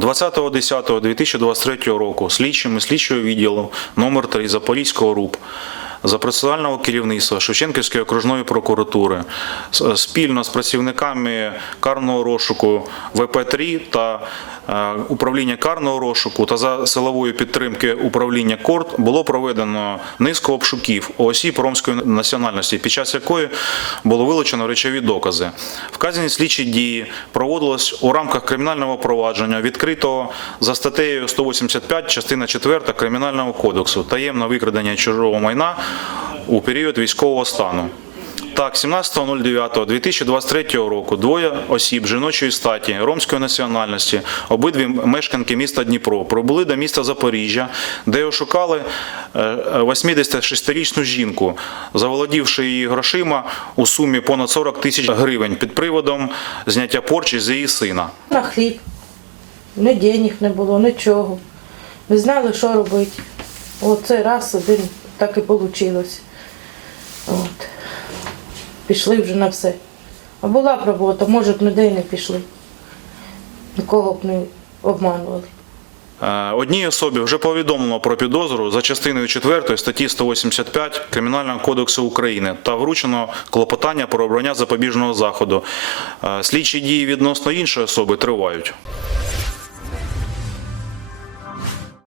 20.10.2023 року слідчими слідчого відділу номер 3 Запорізького РУП за процесуального керівництва Шевченківської окружної прокуратури спільно з працівниками карного розшуку ВП-3 та е, управління карного розшуку та за силової підтримки управління КОРТ було проведено низку обшуків осіб ромської національності, під час якої було вилучено речові докази. Вказані слідчі дії проводились у рамках кримінального провадження, відкритого за статтею 185, частина 4 Кримінального кодексу таємне викрадення чужого майна у період військового стану. Так, 17.09.2023 року двоє осіб жіночої статі ромської національності, обидві мешканки міста Дніпро, прибули до міста Запоріжжя, де ошукали е, 86-річну жінку, заволодівши її грошима у сумі понад 40 тисяч гривень під приводом зняття порчі з її сина. На хліб. Ні денег не було, нічого. Не знали, що робити. Оце раз один так і вийшло. От. Пішли вже на все. А була б робота, може б ніде й не пішли. Нікого б не обманували. Одній особі вже повідомлено про підозру за частиною 4 статті 185 Кримінального кодексу України та вручено клопотання про обрання запобіжного заходу. Слідчі дії відносно іншої особи тривають.